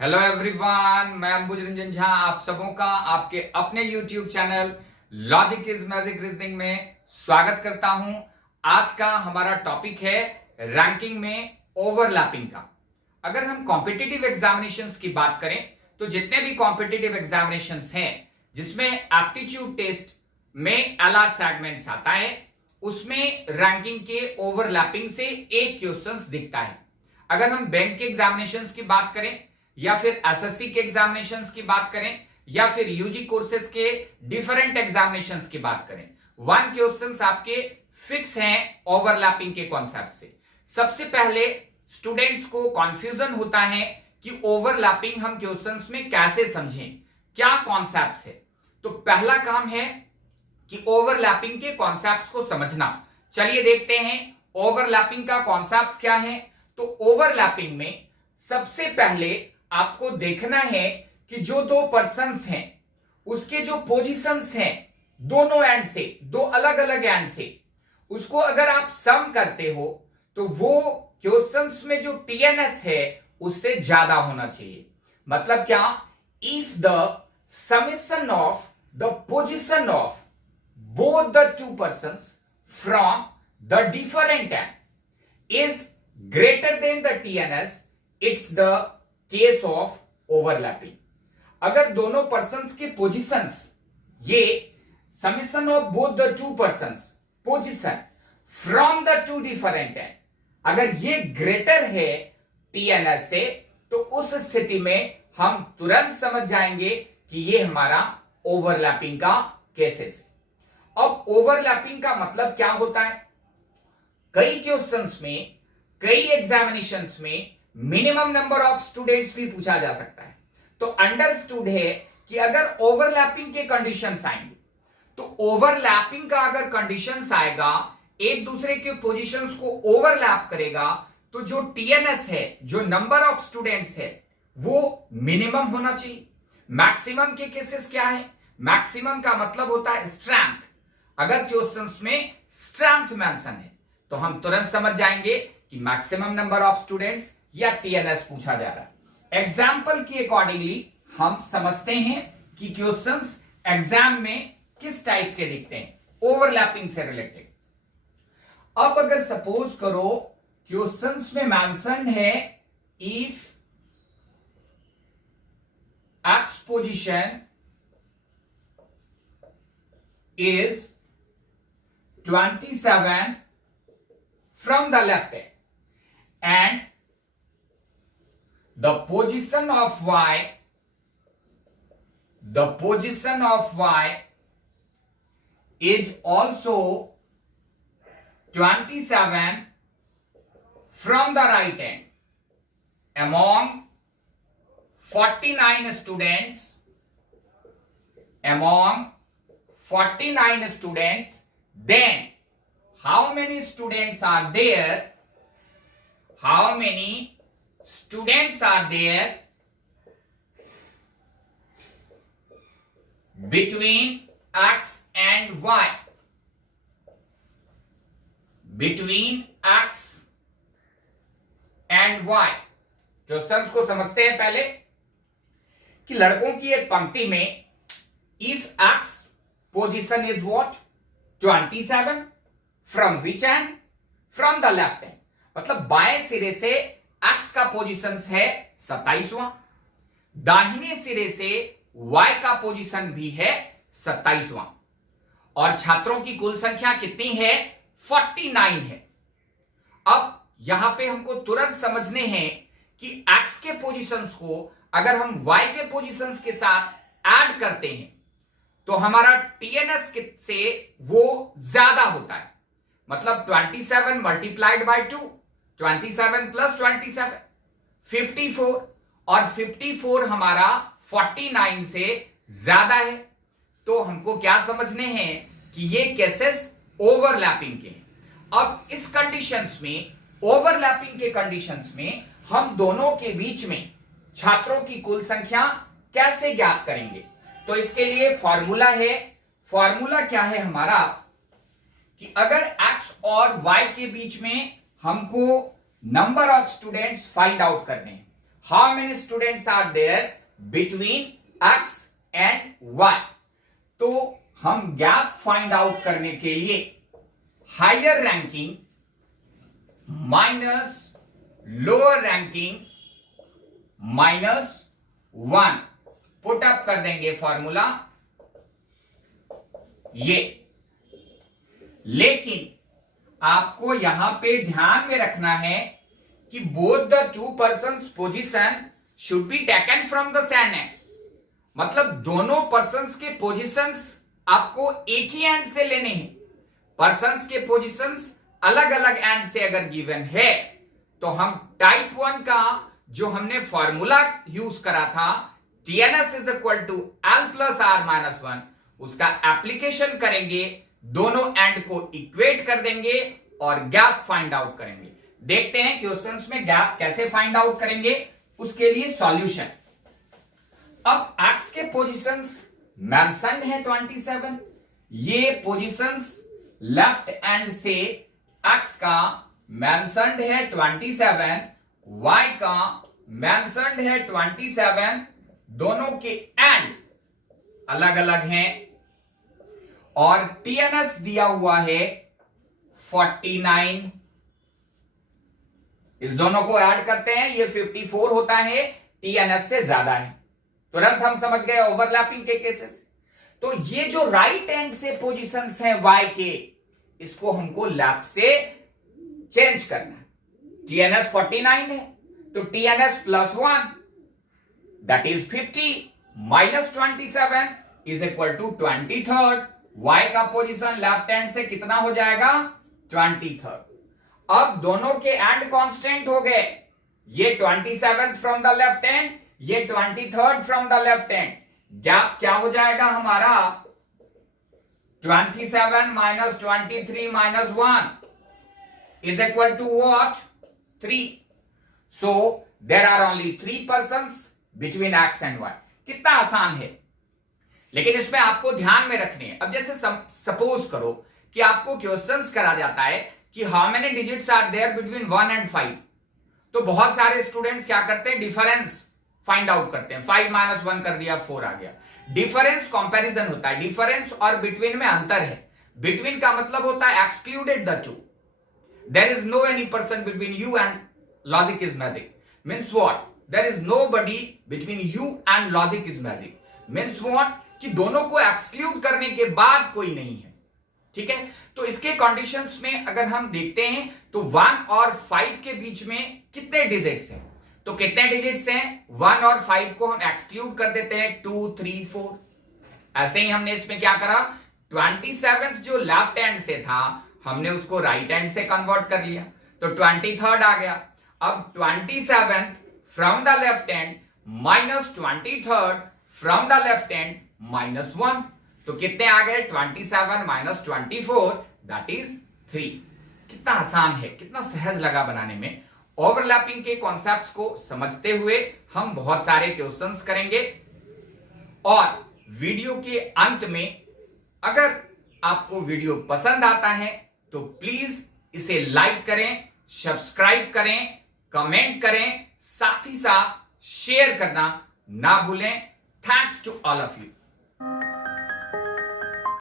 Hello everyone, मैं अंबुज रंजन झा आप सबों का आपके अपने YouTube channel logic is magic reasoning में स्वागत करता हूं। आज का हमारा टॉपिक है रैंकिंग में ओवरलैपिंग का। अगर हम कॉम्पिटिटिव एग्जामिनेशंस की बात करें तो जितने भी कॉम्पिटिटिव एग्जामिनेशंस हैं जिसमें एप्टीट्यूड टेस्ट में एलआर सेगमेंट्स आता है, उसमें रैंकिंग के ओवरलैपिंग से एक क्वेश्चंस दिखता है। अगर हम बैंक के एग्जामिनेशंस की बात करें या फिर एसएससी के एग्जामिनेशंस की बात करें या फिर यूजी कोर्सेज के डिफरेंट एग्जामिनेशंस की बात करें, वन क्वेश्चंस आपके फिक्स हैं ओवरलैपिंग के कॉन्सेप्ट से। सबसे पहले स्टूडेंट्स को कंफ्यूजन होता है कि ओवरलैपिंग हम क्वेश्चंस में कैसे समझें, क्या कॉन्सेप्ट्स है। तो पहला काम है कि ओवरलैपिंग के कॉन्सेप्ट्स को समझना। चलिए देखते हैं ओवरलैपिंग का कॉन्सेप्ट्स क्या है। तो ओवरलैपिंग में सबसे पहले आपको देखना है कि जो दो पर्सन्स हैं उसके जो पोजीशंस हैं दोनों एंड से, दो अलग अलग एंड से, उसको अगर आप सम करते हो तो वो क्वेश्चंस में जो टीएनएस है उससे ज्यादा होना चाहिए। मतलब क्या? If the summation of the position of both the two persons from the different and is greater than the TNS, it's the case of overlapping. अगर दोनों पर्सन्स के पोजीशंस, ये summation of both the two persons position from the two different है, अगर ये greater है TNS से, तो उस स्थिति में हम तुरंत समझ जाएंगे कि ये हमारा ओवरलैपिंग का केसेस है। अब ओवरलैपिंग का मतलब क्या होता है? कई क्वेश्चंस में, कई एग्जामिनेशंस में मिनिमम नंबर ऑफ स्टूडेंट्स भी पूछा जा सकता है। तो अंडरस्टूड है कि अगर ओवरलैपिंग के कंडीशंस आएंगे, तो ओवरलैपिंग का अगर कंडीशंस आएगा, एक दूसरे के पोजीशंस को ओवरलैप करेगा, तो जो टीएनएस है, जो नंबर ऑफ स्टूडेंट्स है, वो मिनिमम होना चाहिए। मैक्सिमम के केसेस क्या है? मैक्सिमम का मतलब होता है स्ट्रेंथ। अगर क्वेश्चंस में स्ट्रेंथ मेंशन है तो हम तुरंत समझ जाएंगे कि मैक्सिमम नंबर ऑफ स्टूडेंट्स या टीएनएस पूछा जा रहा है। एग्जाम्पल के अकॉर्डिंगली हम समझते हैं कि क्वेश्चंस एग्जाम में किस टाइप के दिखते हैं ओवरलैपिंग से रिलेटेड। अब अगर सपोज करो क्वेश्चंस में मेंशन है if x position is 27 from the left hand and the position of y is also 27 from the right hand among 49 students, then how many students are there? How many students are there between x and y? Between x and y. Questions को समझते हैं पहले कि लड़कों की एक पंक्ति में if x position is what? 27 from which end? From the left hand. मतलब बाएं सिरे से x का पोजीशन है 27वां, दाहिने सिरे से y का पोजीशन भी है 27वां, और छात्रों की कुल संख्या कितनी है? 49 है। अब यहां पे हमको तुरंत समझने हैं कि x के पोजीशंस को अगर हम y के पोजीशंस के साथ ऐड करते हैं तो हमारा टीएनएस से वो ज्यादा होता है। मतलब 27 मल्टीप्लाइड बाय 2, 27 प्लस 27 54, और 54 हमारा 49 से ज्यादा है। तो हमको क्या समझने हैं कि ये केसेस ओवरलैपिंग के हैं। अब इस कंडीशंस में, ओवरलैपिंग के कंडीशंस में, हम दोनों के बीच में छात्रों की कुल संख्या कैसे ज्ञात करेंगे? तो इसके लिए फॉर्मूला है। फॉर्मूला क्या है हमारा कि अगर x और y के बीच में हमको number of students find out करने हैं, how many students are there between X and Y. तो हम गैप फाइंड आउट करने के लिए higher ranking minus lower ranking -1 put up कर देंगे फॉर्मूला ये। लेकिन आपको यहां पे ध्यान में रखना है कि both the two persons position should be taken from the same and. मतलब दोनों पर्सन्स के पोजीशंस आपको एक ही एंड से लेने हैं। पर्सन्स के पोजीशंस अलग अलग एंड से अगर गिवन है तो हम टाइप 1 का जो हमने फॉर्मूला यूज करा था TNS is equal to L plus R minus 1, उसका एप्लीकेशन करेंगे, दोनों एंड को इक्वेट कर देंगे और गैप फाइंड आउट करेंगे। देखते हैं क्वेश्चंस में गैप कैसे फाइंड आउट करेंगे, उसके लिए सॉल्यूशन। अब एक्स के पोजीशंस मेंशन्ड है 27, ये पोजीशंस लेफ्ट एंड से एक्स का मेंशन्ड है 27, वाई का मेंशन्ड है 27, दोनों के एंड अलग अलग हैं और TNS दिया हुआ है 49। इस दोनों को ऐड करते हैं, ये 54 होता है, TNS से ज्यादा है। तुरंत हम समझ गए ओवरलैपिंग के केसेस। तो ये जो राइट एंड से पोजीशंस हैं वाई के, इसको हमको लेफ्ट से चेंज करना है। TNS 49 है तो TNS plus 1 that is 50 minus 27 is equal to 23rd। Y का पोजीशन लेफ्ट हैंड से कितना हो जाएगा 23rd। अब दोनों के एंड कांस्टेंट हो गए, ये 27th from the left hand, ये 23rd from the left hand. Gap क्या हो जाएगा हमारा 27 minus 23 minus 1 is equal to what 3। so there are only 3 persons between x and y। कितना आसान है, लेकिन इसमें आपको ध्यान में रखने हैं। अब जैसे सपोज करो कि आपको क्वेश्चंस करा जाता है कि how many digits are there between 1 and 5, तो बहुत सारे स्टूडेंट्स क्या करते हैं डिफरेंस फाइंड आउट करते हैं। 5 माइनस 1 कर दिया 4 आ गया। डिफरेंस कंपैरिजन होता है, डिफरेंस और बिटवीन में अंतर है। बिटवीन का मतलब होता है excluded the two, there is no any person between you and logic is magic means what, there is nobody between you and logic is magic means what कि दोनों को एक्सक्लूड करने के बाद कोई नहीं है। ठीक है, तो इसके कंडीशंस में अगर हम देखते हैं तो 1 और 5 के बीच में कितने डिजिट्स हैं, तो कितने डिजिट्स हैं 1 और 5 को हम एक्सक्लूड कर देते हैं 2 3 4। ऐसे ही हमने इसमें क्या करा 27th जो लेफ्ट हैंड से था हमने उसको राइट हैंड से कन्वर्ट कर लिया तो 23rd आ गया। अब 27th from the left hand minus 23rd from the left hand -1, तो कितने आ गए 27 माइनस 24 दैट इज 3। कितना आसान है, कितना सहज लगा बनाने में। ओवरलैपिंग के कॉन्सेप्ट्स को समझते हुए हम बहुत सारे क्वेश्चंस करेंगे और वीडियो के अंत में अगर आपको वीडियो पसंद आता है तो प्लीज इसे लाइक करें, सब्सक्राइब करें, कमेंट करें, साथ ही साथ शेयर करना ना भूलें। Thanks to all of you.